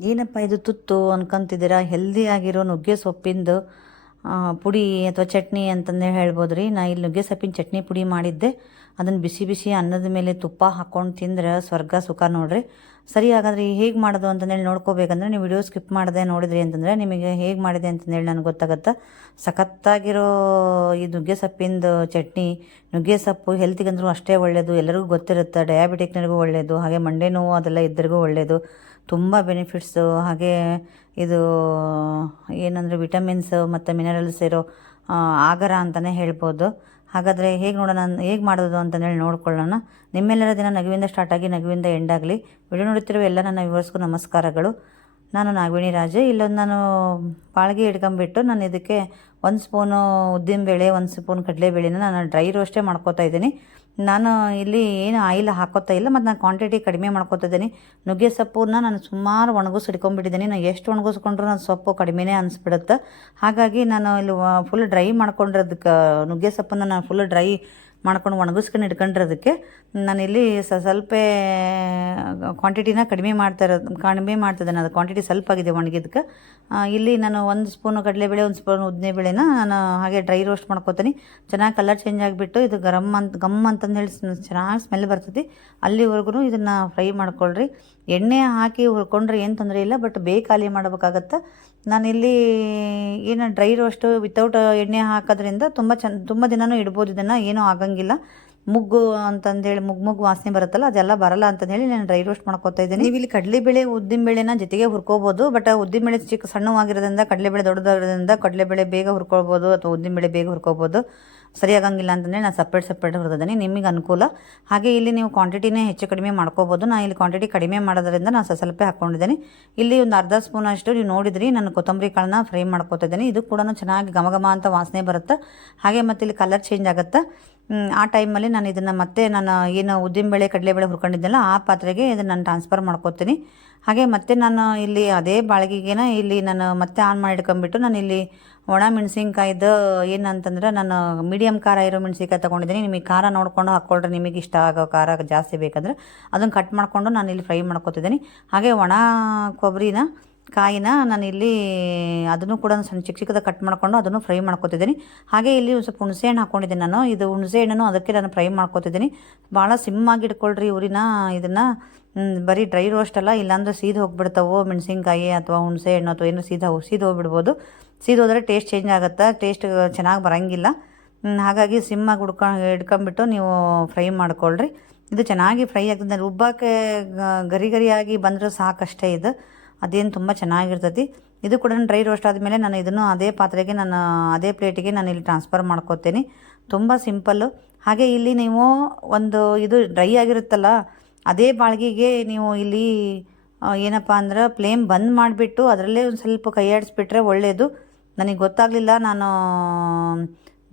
ಏನಪ್ಪ ಇದು ತುತ್ತು ಅನ್ಕೊಂತಿದ್ದೀರಾ? ಹೆಲ್ದಿ ಆಗಿರೋ ನುಗ್ಗೆ ಸೊಪ್ಪಿಂದು ಪುಡಿ ಅಥವಾ ಚಟ್ನಿ ಅಂತಂದೇ ಹೇಳ್ಬೋದು ರೀ. ನಾ ಇಲ್ಲಿ ನುಗ್ಗೆ ಸೊಪ್ಪಿನ ಚಟ್ನಿ ಪುಡಿ ಮಾಡಿದ್ದೆ. ಅದನ್ನು ಬಿಸಿ ಬಿಸಿ ಅನ್ನದ ಮೇಲೆ ತುಪ್ಪ ಹಾಕ್ಕೊಂಡು ತಿಂದ್ರೆ ಸ್ವರ್ಗ ಸುಖ ನೋಡ್ರಿ. ಸರಿ, ಹಾಗಾದ್ರೆ ಹೇಗೆ ಮಾಡೋದು ಅಂತಂದೇಳಿ ನೋಡ್ಕೋಬೇಕಂದ್ರೆ ನೀವು ವಿಡಿಯೋ ಸ್ಕಿಪ್ ಮಾಡದೆ ನೋಡಿದ್ರಿ ಅಂತಂದರೆ ನಿಮಗೆ ಹೇಗೆ ಮಾಡಿದೆ ಅಂತಂದೇಳಿ ನನಗೆ ಗೊತ್ತಾಗುತ್ತೆ. ಸಖತ್ತಾಗಿರೋ ಈ ನುಗ್ಗೆ ಸೊಪ್ಪಿಂದು ಚಟ್ನಿ. ನುಗ್ಗೆ ಸೊಪ್ಪು ಹೆಲ್ತಿಗಂದ್ರೂ ಅಷ್ಟೇ ಒಳ್ಳೆಯದು, ಎಲ್ಲರಿಗೂ ಗೊತ್ತಿರುತ್ತೆ. ಡಯಾಬಿಟಿಕ್ನರಿಗೂ ಒಳ್ಳೆಯದು, ಹಾಗೆ ಮಂಡೆ ನೋವು ಅದೆಲ್ಲ ಇದ್ದರಿಗೂ ಒಳ್ಳೆಯದು, ತುಂಬ ಬೆನಿಫಿಟ್ಸು. ಹಾಗೆ ಇದು ಏನಂದರೆ ವಿಟಮಿನ್ಸ್ ಮತ್ತು ಮಿನರಲ್ಸ್ ಇರೋ ಆಗರ ಅಂತಲೇ ಹೇಳ್ಬೋದು. ಹಾಗಾದರೆ ಹೇಗೆ ನೋಡೋಣ, ಹೇಗೆ ಮಾಡೋದು ಅಂತಂದೇಳಿ ನೋಡ್ಕೊಳ್ಳೋಣ. ನಿಮ್ಮೆಲ್ಲರ ದಿನ ನಗುವಿಂದ ಸ್ಟಾರ್ಟ್ ಆಗಿ ನಗುವಿಂದ ಎಂಡ್ ಆಗಲಿ. ವಿಡಿಯೋ ನೋಡುತ್ತಿರುವ ಎಲ್ಲ ನನ್ನ ವ್ಯೂವರ್ಸ್ಗೂ ನಮಸ್ಕಾರಗಳು. ನಾನು ನಾಗವೇಣಿ ರಾಜು. ಇಲ್ಲೊಂದು ನಾನು ಬಾಳಿಗೆ ಇಟ್ಕೊಂಬಿಟ್ಟು ನಾನು ಇದಕ್ಕೆ 1 ಸ್ಪೂನು ಉದ್ದಿನಬೇಳೆ, 1 ಸ್ಪೂನ್ ಕಡಲೆಬೇಳೆನ ನಾನು ಡ್ರೈ ರೋಸ್ಟೇ ಮಾಡ್ಕೋತಾ ಇದ್ದೀನಿ. ನಾನು ಇಲ್ಲಿ ಏನು ಆಯಿಲ್ ಹಾಕೋತಾ ಇಲ್ಲ, ಮತ್ತು ನಾನು ಕ್ವಾಂಟಿಟಿ ಕಡಿಮೆ ಮಾಡ್ಕೋತಾ ಇದ್ದೀನಿ. ನುಗ್ಗೆ ಸೊಪ್ಪನ್ನ ನಾನು ಸುಮಾರು ಒಣಗಿಸಿ ಇಟ್ಕೊಂಡ್ಬಿಟ್ಟಿದ್ದೀನಿ. ನಾನು ಎಷ್ಟು ಒಣಗಿಸ್ಕೊಂಡ್ರೂ ನಾನು ಸೊಪ್ಪು ಕಡಿಮೆನೇ ಅನಿಸ್ಬಿಡುತ್ತೆ. ಹಾಗಾಗಿ ನಾನು ಇಲ್ಲಿ ಫುಲ್ ಡ್ರೈ ಮಾಡ್ಕೊಂಡಿರೋದಕ್ಕೆ ನುಗ್ಗೆ ಸೊಪ್ಪನ್ನು ನಾನು ಫುಲ್ ಡ್ರೈ ಮಾಡ್ಕೊಂಡು ಒಣಗಿಸ್ಕೊಂಡು ಇಟ್ಕೊಂಡಿರೋದಕ್ಕೆ ನಾನಿಲ್ಲಿ ಸ್ವಲ್ಪ ಕ್ವಾಂಟಿಟಿನ ಕಡಿಮೆ ಮಾಡ್ತಿದ್ದೇನೆ. ಅದು ಕ್ವಾಂಟಿಟಿ ಸ್ವಲ್ಪ ಆಗಿದೆ ಒಣಗಿದ್ದಕ್ಕೆ. ಇಲ್ಲಿ ನಾನು 1 ಸ್ಪೂನು ಕಡಲೆಬೇಳೆ, 1 ಸ್ಪೂನ್ ಉದ್ದಿನಬೇಳೆನ ನಾನು ಹಾಗೆ ಡ್ರೈ ರೋಸ್ಟ್ ಮಾಡ್ಕೊತೀನಿ. ಚೆನ್ನಾಗಿ ಕಲರ್ ಚೇಂಜ್ ಆಗಿಬಿಟ್ಟು ಇದು ಗಮ್ ಅಂತಂದೇಳಿ ಚೆನ್ನಾಗಿ ಸ್ಮೆಲ್ ಬರ್ತೈತಿ. ಅಲ್ಲಿವರೆಗೂ ಇದನ್ನು ಫ್ರೈ ಮಾಡ್ಕೊಳ್ರಿ. ಎಣ್ಣೆ ಹಾಕಿ ಹುರ್ಕೊಂಡ್ರೆ ಏನು ತೊಂದರೆ ಇಲ್ಲ, ಬಟ್ ಬೇಗ ಖಾಲಿ ಮಾಡಬೇಕಾಗತ್ತೆ. ನಾನಿಲ್ಲಿ ಏನು ಡ್ರೈ ರೋಸ್ಟು ವಿತೌಟ್ ಎಣ್ಣೆ ಹಾಕೋದ್ರಿಂದ ತುಂಬ ದಿನವೂ ಇಡ್ಬೋದು. ಇದನ್ನು ಏನೂ ಆಗಂಗಿಲ್ಲ. ಮುಗ್ಗು ಅಂತಂದೇಳಿ ಮುಗ್ಗು ವಾಸನೆ ಬರುತ್ತಲ್ಲ, ಅದೆಲ್ಲ ಬರಲ್ಲ ಅಂತಂದೇಳಿ ನಾನು ಡ್ರೈ ರೋಸ್ಟ್ ಮಾಡ್ಕೊತಾ ಇದ್ದೀನಿ. ನೀವು ಇಲ್ಲಿ ಕಡಲೆಬೇಳೆ ಉದ್ದಿನಬೇಳೆನ ಜೊತೆಗೆ ಹುರ್ಕೋಬೋದು, ಬಟ್ ಉದ್ದಿನಬೇಳೆ ಸಣ್ಣವಾಗಿರೋದ್ರಿಂದ ಕಡಲೆಬೇಳೆ ದೊಡ್ಡದಾಗಿರೋದ್ರಿಂದ ಕಡಲೆಬೇಳೆ ಬೇಗ ಹುರ್ಕೊಳ್ಬೋದು ಅಥವಾ ಉದ್ದಿನಬೇಳೆ ಬೇಗ ಹುರ್ಕೋಬೋದು. ಸರಿಯಾಗಂಗಿಲ್ಲ ಅಂತಂದರೆ ನಾನು ಸಪ್ರೇಟ್ ಹುರಿದಿದ್ದೀನಿ, ನಿಮಗೆ ಅನುಕೂಲ. ಹಾಗೆ ಇಲ್ಲಿ ನೀವು ಕ್ವಾಂಟಿಟಿನೇ ಹೆಚ್ಚು ಕಡಿಮೆ ಮಾಡ್ಕೋಬೋದು. ನಾನು ಇಲ್ಲಿ ಕ್ವಾಂಟಿಟಿ ಕಡಿಮೆ ಮಾಡೋದ್ರಿಂದ ನಾನು ಸ್ವಲ್ಪ ಹಾಕ್ಕೊಂಡಿದ್ದೀನಿ. ಇಲ್ಲಿ ಒಂದು ಅರ್ಧ ಸ್ಪೂನ್ ಅಷ್ಟು ನೀವು ನೋಡಿದ್ರಿ ನಾನು ಕೊತ್ತಂಬರಿ ಕಾಳನ್ನ ಫ್ರೈ ಮಾಡ್ಕೊತಾ ಇದ್ದೀನಿ. ಇದು ಕೂಡ ಚೆನ್ನಾಗಿ ಘಮ ಅಂತ ವಾಸನೆ ಬರುತ್ತೆ. ಹಾಗೆ ಮತ್ತು ಇಲ್ಲಿ ಕಲರ್ ಚೇಂಜ್ ಆಗುತ್ತೆ. ಆ ಟೈಮಲ್ಲಿ ನಾನು ಇದನ್ನು ಮತ್ತೆ ನಾನು ಏನು ಉದ್ದಿನಬೇಳೆ ಕಡಲೆಬೇಳೆ ಹುರ್ಕೊಂಡಿದ್ದೆನಲ್ಲ ಆ ಪಾತ್ರೆಗೆ ಇದನ್ನು ನಾನು ಟ್ರಾನ್ಸ್ಫರ್ ಮಾಡ್ಕೊತೀನಿ. ಹಾಗೆ ಮತ್ತೆ ನಾನು ಇಲ್ಲಿ ಅದೇ ಬಾಳಿಗೆಗೇನ ಇಲ್ಲಿ ನಾನು ಮತ್ತೆ ಆನ್ ಮಾಡಿ ಇಟ್ಕೊಂಡ್ಬಿಟ್ಟು ನಾನು ಇಲ್ಲಿ ಒಣ ಮೆಣಸಿನ್ಕಾಯ್ದು ಏನಂತಂದ್ರೆ ನಾನು ಮೀಡಿಯಮ್ ಖಾರ ಇರೋ ಮೆಣಸಿನ್ಕಾಯಿ ತೊಗೊಂಡಿದ್ದೀನಿ. ನಿಮಗೆ ಖಾರ ನೋಡಿಕೊಂಡು ಹಾಕ್ಕೊಳ್ರಿ, ನಿಮಗೆ ಇಷ್ಟ ಆಗೋ ಖಾರ ಜಾಸ್ತಿ ಬೇಕಂದ್ರೆ ಅದನ್ನು ಕಟ್ ಮಾಡಿಕೊಂಡು ನಾನು ಇಲ್ಲಿ ಫ್ರೈ ಮಾಡ್ಕೊತಿದ್ದೀನಿ. ಹಾಗೆ ಒಣ ಕೊಬ್ಬರಿನ ಕಾಯಿನ ನಾನಿಲ್ಲಿ ಅದನ್ನು ಕೂಡ ಸಣ್ಣ ಚಿಕ್ಕದಾಗಿ ಕಟ್ ಮಾಡಿಕೊಂಡು ಅದನ್ನು ಫ್ರೈ ಮಾಡ್ಕೊತಿದ್ದೀನಿ. ಹಾಗೆ ಇಲ್ಲಿ ಒಂದು ಸ್ವಲ್ಪ ಹುಣಸೆ ಹಣ್ಣು ಹಾಕ್ಕೊಂಡಿದ್ದೀನಿ ನಾನು. ಇದು ಹುಣಸೆ ಹಣ್ಣನ್ನು ಅದಕ್ಕೆ ನಾನು ಫ್ರೈ ಮಾಡ್ಕೊತಿದ್ದೀನಿ. ಭಾಳ ಸಿಮ್ಮಾಗಿ ಇಟ್ಕೊಳ್ರಿ ಊರಿನ. ಇದನ್ನು ಬರೀ ಡ್ರೈ ರೋಸ್ಟ್ ಅಲ್ಲ, ಇಲ್ಲಾಂದರೆ ಸೀದು ಹೋಗ್ಬಿಡ್ತಾವೆ ಮೆಣಸಿನ್ಕಾಯಿ ಅಥವಾ ಹುಣಸೆ ಹಣ್ಣು ಅಥವಾ ಏನು ಸೀದು ಹೋಗ್ಬಿಡ್ಬೋದು. ಸೀದು ಹೋದರೆ ಟೇಸ್ಟ್ ಚೇಂಜ್ ಆಗುತ್ತೆ, ಟೇಸ್ಟ್ ಚೆನ್ನಾಗಿ ಬರೋಂಗಿಲ್ಲ. ಹಾಗಾಗಿ ಸಿಮ್ಮಾಗಿ ಇಟ್ಕೊಂಬಿಟ್ಟು ನೀವು ಫ್ರೈ ಮಾಡ್ಕೊಳ್ರಿ. ಇದು ಚೆನ್ನಾಗಿ ಫ್ರೈ ಆಗ್ತದೆ. ರುಬ್ಬಕ್ಕೆ ಗರಿಯಾಗಿ ಬಂದರೆ ಸಾಕಷ್ಟೇ. ಇದು ಅದೇನು ತುಂಬ ಚೆನ್ನಾಗಿರ್ತೈತಿ. ಇದು ಕೂಡ ಡ್ರೈ ರೋಸ್ಟ್ ಆದಮೇಲೆ ನಾನು ಇದನ್ನು ಅದೇ ಪಾತ್ರೆಗೆ ಅದೇ ಪ್ಲೇಟಿಗೆ ನಾನು ಇಲ್ಲಿ ಟ್ರಾನ್ಸ್ಫರ್ ಮಾಡ್ಕೊತೀನಿ. ತುಂಬ ಸಿಂಪಲ್ಲು. ಹಾಗೆ ಇಲ್ಲಿ ನೀವು ಒಂದು ಇದು ಡ್ರೈ ಆಗಿರುತ್ತಲ್ಲ ಅದೇ ಬಾಳಿಗೆಗೆ ನೀವು ಇಲ್ಲಿ ಏನಪ್ಪ ಅಂದ್ರೆ ಫ್ಲೇಮ್ ಬಂದ್ ಮಾಡಿಬಿಟ್ಟು ಅದರಲ್ಲೇ ಒಂದು ಸ್ವಲ್ಪ ಕೈ ಆಡಿಸ್ಬಿಟ್ರೆ ಒಳ್ಳೆಯದು. ನನಗೆ ಗೊತ್ತಾಗಲಿಲ್ಲ, ನಾನು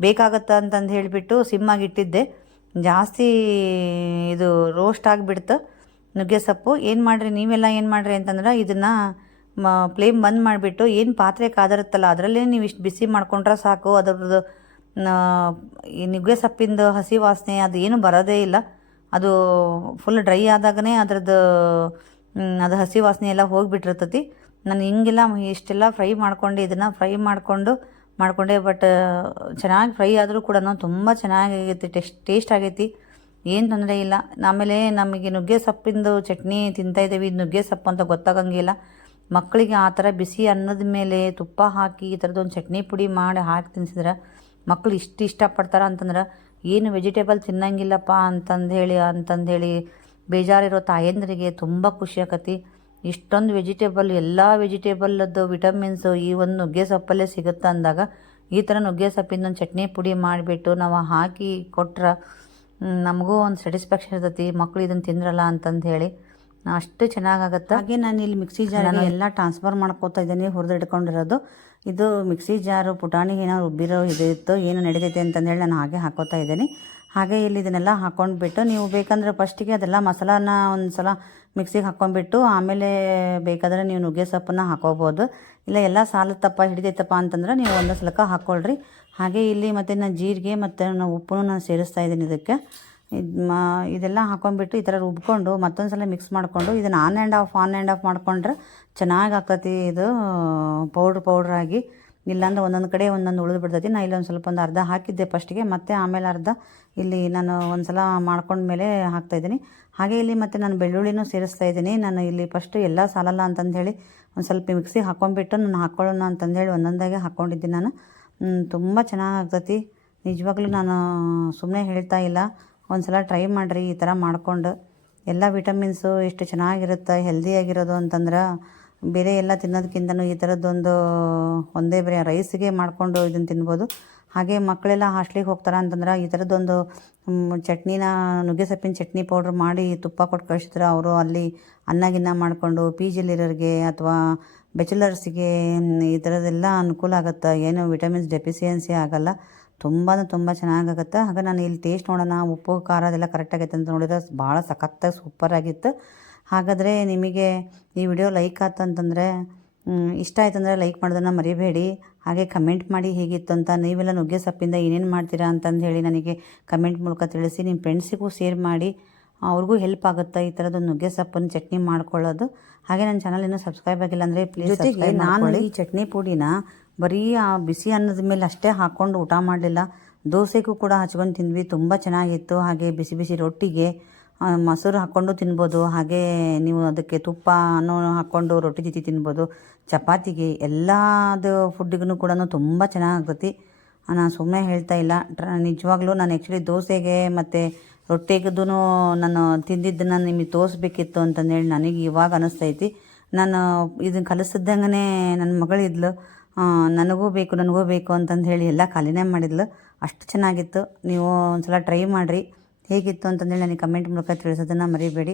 ಬೇಕಾಗತ್ತಾ ಅಂತಂದು ಹೇಳಿಬಿಟ್ಟು ಸಿಮ್ಮಾಗಿ ಇಟ್ಟಿದ್ದೆ. ಜಾಸ್ತಿ ಇದು ರೋಸ್ಟ್ ಆಗಿಬಿಡ್ತು ನುಗ್ಗೆ ಸೊಪ್ಪು. ನೀವೆಲ್ಲ ಏನು ಮಾಡಿರಿ ಅಂತಂದ್ರೆ ಇದನ್ನು ಫ್ಲೇಮ್ ಬಂದ್ ಮಾಡಿಬಿಟ್ಟು ಏನು ಪಾತ್ರೆ ಕಾದಿರುತ್ತಲ್ಲ ಅದರಲ್ಲೇ ನೀವು ಇಷ್ಟು ಬಿಸಿ ಮಾಡ್ಕೊಂಡ್ರೆ ಸಾಕು. ಅದರದ್ದು ಈ ನುಗ್ಗೆ ಸೊಪ್ಪಿಂದು ಹಸಿ ವಾಸನೆ ಅದು ಏನು ಬರೋದೇ ಇಲ್ಲ. ಅದು ಫುಲ್ ಡ್ರೈ ಆದಾಗನೇ ಅದರದ್ದು ಅದು ಹಸಿ ವಾಸನೆ ಎಲ್ಲ ಹೋಗಿಬಿಟ್ಟಿರ್ತೈತಿ. ನಾನು ಹಿಂಗೆಲ್ಲ ಇಷ್ಟೆಲ್ಲ ಫ್ರೈ ಮಾಡ್ಕೊಂಡು ಇದನ್ನು ಫ್ರೈ ಮಾಡ್ಕೊಂಡೆ. ಬಟ್ ಚೆನ್ನಾಗಿ ಫ್ರೈ ಆದರೂ ಕೂಡ ತುಂಬ ಚೆನ್ನಾಗೈತಿ, ಟೇಸ್ಟ್ ಆಗೈತಿ, ಏನು ತೊಂದರೆ ಇಲ್ಲ. ಆಮೇಲೆ ನಮಗೆ ನುಗ್ಗೆ ಸೊಪ್ಪಿಂದು ಚಟ್ನಿ ತಿಂತಾಯಿದ್ದೀವಿ, ಇದು ನುಗ್ಗೆ ಸೊಪ್ಪು ಅಂತ ಗೊತ್ತಾಗಂಗಿಲ್ಲ. ಮಕ್ಕಳಿಗೆ ಆ ಥರ ಬಿಸಿ ಅನ್ನದ ಮೇಲೆ ತುಪ್ಪ ಹಾಕಿ ಈ ಥರದೊಂದು ಚಟ್ನಿ ಪುಡಿ ಮಾಡಿ ಹಾಕಿ ತಿನ್ನಿಸಿದ್ರೆ ಮಕ್ಕಳು ಇಷ್ಟಪಡ್ತಾರೆ. ಅಂತಂದ್ರೆ ಏನು ವೆಜಿಟೇಬಲ್ ತಿನ್ನಂಗಿಲ್ಲಪ್ಪ ಅಂತಂದೇಳಿ ಬೇಜಾರಿರೋ ತಾಯಂದ್ರಿಗೆ ತುಂಬ ಖುಷಿ ಆಕತಿ. ಇಷ್ಟೊಂದು ವೆಜಿಟೇಬಲ್, ಎಲ್ಲ ವೆಜಿಟೇಬಲ್ಲದ್ದು ವಿಟಮಿನ್ಸು ಈ ಒಂದು ನುಗ್ಗೆ ಸೊಪ್ಪಲ್ಲೇ ಸಿಗುತ್ತೆ ಅಂದಾಗ ಈ ಥರ ನುಗ್ಗೆ ಸೊಪ್ಪಿಂದೊಂದು ಚಟ್ನಿ ಪುಡಿ ಮಾಡಿಬಿಟ್ಟು ನಾವು ಹಾಕಿ ಕೊಟ್ರೆ ನಮಗೂ ಒಂದು ಸ್ಯಾಟಿಸ್ಫ್ಯಾಕ್ಷನ್ ಇರ್ತೈತಿ. ಮಕ್ಕಳು ಇದನ್ನು ತಿಂದ್ರಲ್ಲ ಅಂತಂದು ಹೇಳಿ ಅಷ್ಟು ಚೆನ್ನಾಗಾಗತ್ತೆ. ಹಾಗೆ ನಾನು ಇಲ್ಲಿ ಮಿಕ್ಸಿ ಜಾರ್ ಎಲ್ಲ ಟ್ರಾನ್ಸ್ಫರ್ ಮಾಡ್ಕೋತಾ ಇದ್ದೀನಿ, ಹುರಿದು ಇಟ್ಕೊಂಡಿರೋದು. ಇದು ಮಿಕ್ಸಿ ಜಾರು ಪುಟಾಣಿಗೆ ಏನೋ ರುಬ್ಬಿರೋ ಇತ್ತು, ಏನು ನಡೀತೈತೆ ಅಂತಂದೇಳಿ ನಾನು ಹಾಗೆ ಹಾಕೋತಾ ಇದ್ದೀನಿ. ಹಾಗೆ ಇಲ್ಲಿ ಇದನ್ನೆಲ್ಲ ಹಾಕ್ಕೊಂಡ್ಬಿಟ್ಟು ನೀವು ಬೇಕಂದ್ರೆ ಫಸ್ಟಿಗೆ ಅದೆಲ್ಲ ಮಸಾಲಾನ ಒಂದು ಸಲ ಮಿಕ್ಸಿಗೆ ಹಾಕ್ಕೊಂಡ್ಬಿಟ್ಟು ಆಮೇಲೆ ಬೇಕಾದರೆ ನೀವು ನುಗ್ಗೆ ಸೊಪ್ಪನ್ನು ಹಾಕೋಬೋದು. ಇಲ್ಲ ಎಲ್ಲ ಸಾಲತ್ತಪ್ಪ ಹಿಡಿತೈತಪ್ಪ ಅಂತಂದ್ರೆ ನೀವು ಒಂದು ಸಲಕ್ಕೆ ಹಾಕ್ಕೊಳ್ರಿ. ಹಾಗೆ ಇಲ್ಲಿ ಮತ್ತು ನಾನು ಜೀರಿಗೆ ಮತ್ತು ನಾನು ಉಪ್ಪನ್ನು ನಾನು ಸೇರಿಸ್ತಾ ಇದ್ದೀನಿ ಇದಕ್ಕೆ. ಇದೆಲ್ಲ ಹಾಕೊಂಡ್ಬಿಟ್ಟು ಈ ಥರ ರುಬ್ಕೊಂಡು ಮತ್ತೊಂದು ಸಲ ಮಿಕ್ಸ್ ಮಾಡಿಕೊಂಡು ಇದನ್ನು ಆನ್ ಆ್ಯಂಡ್ ಆಫ್ ಮಾಡ್ಕೊಂಡ್ರೆ ಚೆನ್ನಾಗಿ ಆಗ್ತೈತಿ ಇದು ಪೌಡ್ರಾಗಿ. ಇಲ್ಲಾಂದ್ರೆ ಒಂದೊಂದು ಕಡೆ ಒಂದೊಂದು ಉಳಿದು ಬಿಡ್ತೈತಿ. ನಾನು ಇಲ್ಲೊಂದು ಸ್ವಲ್ಪ ಒಂದು ಅರ್ಧ ಹಾಕಿದ್ದೆ ಫಸ್ಟಿಗೆ, ಮತ್ತು ಆಮೇಲೆ ಅರ್ಧ ಇಲ್ಲಿ ನಾನು ಒಂದು ಸಲ ಮಾಡ್ಕೊಂಡ್ಮೇಲೆ ಹಾಕ್ತಾಯಿದ್ದೀನಿ. ಹಾಗೆ ಇಲ್ಲಿ ಮತ್ತು ನಾನು ಬೆಳ್ಳುಳ್ಳಿನೂ ಸೇರಿಸ್ತಾ ಇದ್ದೀನಿ. ನಾನು ಇಲ್ಲಿ ಫಸ್ಟು ಎಲ್ಲ ಸಾಲಲ್ಲ ಅಂತಂದೇಳಿ ಒಂದು ಸ್ವಲ್ಪ ಮಿಕ್ಸಿಗೆ ಹಾಕ್ಕೊಂಡ್ಬಿಟ್ಟು ನಾನು ಹಾಕ್ಕೊಳ್ಳೋಣ ಅಂತಂದೇಳಿ ಒಂದೊಂದಾಗೆ ಹಾಕ್ಕೊಂಡಿದ್ದೀನಿ ನಾನು. ತುಂಬ ಚೆನ್ನಾಗಾಗ್ತೈತಿ ನಿಜವಾಗ್ಲೂ. ನಾನು ಸುಮ್ಮನೆ ಹೇಳ್ತಾ ಇಲ್ಲ, ಒಂದು ಸಲ ಟ್ರೈ ಮಾಡಿರಿ ಈ ಥರ ಮಾಡ್ಕೊಂಡು. ಎಲ್ಲ ವಿಟಮಿನ್ಸು ಎಷ್ಟು ಚೆನ್ನಾಗಿರುತ್ತೆ, ಹೆಲ್ದಿಯಾಗಿರೋದು ಅಂತಂದ್ರೆ ಬೇರೆ ಎಲ್ಲ ತಿನ್ನೋದಕ್ಕಿಂತನೂ ಈ ಥರದ್ದೊಂದು ಒಂದೇ ಬರೀ ರೈಸಿಗೆ ಮಾಡಿಕೊಂಡು ಇದನ್ನು ತಿನ್ಬೋದು. ಹಾಗೆ ಮಕ್ಕಳೆಲ್ಲ ಹಾಸ್ಟ್ಲಿಗೆ ಹೋಗ್ತಾರೆ ಅಂತಂದ್ರೆ ಈ ಥರದ್ದೊಂದು ಚಟ್ನಿನ ನುಗ್ಗೆ ಸೊಪ್ಪಿನ ಚಟ್ನಿ ಪೌಡ್ರ್ ಮಾಡಿ ತುಪ್ಪ ಕೊಟ್ಟು ಕಳಿಸಿದ್ರೆ ಅವರು ಅಲ್ಲಿ ಅನ್ನ ಮಾಡಿಕೊಂಡು ಪಿ ಜಿಲಿರೋರಿಗೆ ಅಥವಾ ಬ್ಯಾಚುಲರ್ಸಿಗೆ ಈ ಥರದ್ದೆಲ್ಲ ಅನುಕೂಲ ಆಗುತ್ತೆ. ಏನು ವಿಟಮಿನ್ಸ್ ಡೆಫಿಸಿಯನ್ಸಿ ಆಗೋಲ್ಲ. ತುಂಬ ಚೆನ್ನಾಗಾಗುತ್ತೆ. ಹಾಗೆ ನಾನು ಇಲ್ಲಿ ಟೇಸ್ಟ್ ನೋಡೋಣ, ಉಪ್ಪು ಖಾರ ಅದೆಲ್ಲ ಕರೆಕ್ಟಾಗೈತೆ ಅಂತ ನೋಡಿದ್ರೆ ಭಾಳ ಸಖತ್ತಾಗಿ ಸೂಪರಾಗಿತ್ತು. ಹಾಗಾದರೆ ನಿಮಗೆ ಈ ವಿಡಿಯೋ ಲೈಕ್ ಆಯ್ತು ಅಂತಂದರೆ, ಇಷ್ಟ ಆಯ್ತು ಅಂದರೆ ಲೈಕ್ ಮಾಡೋದನ್ನು ಮರಿಬೇಡಿ. ಹಾಗೆ ಕಮೆಂಟ್ ಮಾಡಿ ಹೇಗಿತ್ತು ಅಂತ. ನೀವೆಲ್ಲ ನುಗ್ಗೆ ಸೊಪ್ಪಿಂದ ಏನೇನು ಮಾಡ್ತೀರಾ ಅಂತಂದು ಹೇಳಿ ನನಗೆ ಕಮೆಂಟ್ ಮೂಲಕ ತಿಳಿಸಿ. ನಿಮ್ಮ ಫ್ರೆಂಡ್ಸಿಗೂ ಶೇರ್ ಮಾಡಿ, ಅವ್ರಿಗೂ ಹೆಲ್ಪ್ ಆಗುತ್ತೆ ಈ ಥರದ್ದು ನುಗ್ಗೆ ಸೊಪ್ಪನ್ನು ಚಟ್ನಿ ಮಾಡ್ಕೊಳ್ಳೋದು. ಹಾಗೆ ನನ್ನ ಚಾನಲ್ ಇನ್ನೂ ಸಬ್ಸ್ಕ್ರೈಬ್ ಆಗಿಲ್ಲ ಅಂದರೆ ಪ್ಲೀಸ್ ಜೊತೆಗೆ ನಾನು ಈ ಚಟ್ನಿ ಪುಡಿನ ಬರೀ ಆ ಬಿಸಿ ಅನ್ನದ ಮೇಲೆ ಅಷ್ಟೇ ಹಾಕ್ಕೊಂಡು ಊಟ ಮಾಡಲಿಲ್ಲ, ದೋಸೆಗೂ ಕೂಡ ಹಚ್ಕೊಂಡು ತಿಂದ್ವಿ. ತುಂಬ ಚೆನ್ನಾಗಿತ್ತು. ಹಾಗೆ ಬಿಸಿ ಬಿಸಿ ರೊಟ್ಟಿಗೆ ಮೊಸರು ಹಾಕ್ಕೊಂಡು ತಿನ್ಬೋದು. ಹಾಗೆ ನೀವು ಅದಕ್ಕೆ ತುಪ್ಪ ಹಾಕ್ಕೊಂಡು ರೊಟ್ಟಿ ಜೊತೆ ತಿನ್ಬೋದು. ಚಪಾತಿಗೆ ಎಲ್ಲದು ಫುಡ್ಡಿಗೂ ಕೂಡ ತುಂಬ ಚೆನ್ನಾಗಾಗ್ತೈತಿ. ನಾನು ಸುಮ್ಮನೆ ಹೇಳ್ತಾ ಇಲ್ಲ, ನಿಜವಾಗ್ಲೂ ನಾನು ಆ್ಯಕ್ಚುಲಿ ದೋಸೆಗೆ ಮತ್ತು ರೊಟ್ಟಿಗೂ ನಾನು ತಿಂದಿದ್ದನ್ನು ನಿಮಗೆ ತೋರಿಸ್ಬೇಕಿತ್ತು ಅಂತಂದೇಳಿ ನನಗೆ ಇವಾಗ ಅನ್ನಿಸ್ತೈತಿ. ನಾನು ಇದನ್ನು ಕಲಿಸಿದ್ದಂಗೆ ನನ್ನ ಮಗಳಿದ್ಲು, ನನಗೂ ಬೇಕು ಅಂತಂದು ಹೇಳಿ ಎಲ್ಲ ಖಾಲಿನೇ ಮಾಡಿದ್ಲು. ಅಷ್ಟು ಚೆನ್ನಾಗಿತ್ತು. ನೀವು ಒಂದು ಸಲ ಟ್ರೈ ಮಾಡಿರಿ, ಹೇಗಿತ್ತು ಅಂತಂದೇಳಿ ನನಗೆ ಕಮೆಂಟ್ ಮೂಲಕ ತಿಳಿಸೋದನ್ನು ಮರಿಬೇಡಿ.